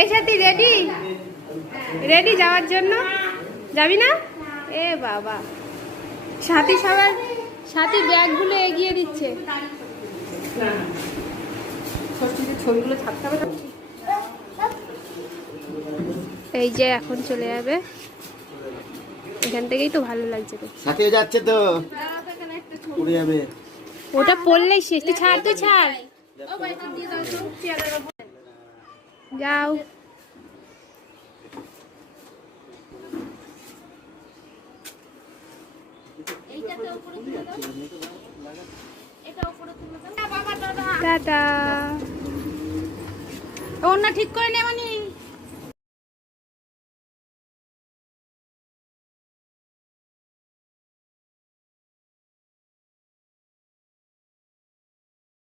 এই সাথী ready ready যাওয়ার জন্য যাবি না? এ বাবা, সাথী সবার সাথী ব্যাগগুলো এগিয়ে দিচ্ছে। ছবিগুলো ছাড়তে হবে। এই যে এখন চলে যাবে, এখান থেকেই তো ভালো লাগছে। তো সাথে যাচ্ছে তো উড়ে যাবে, ওটা পড়লেই শেষ। তুই ছাড়, তুই ছাড়, যাও। টাটা। ওর না ঠিক করে নেওয়া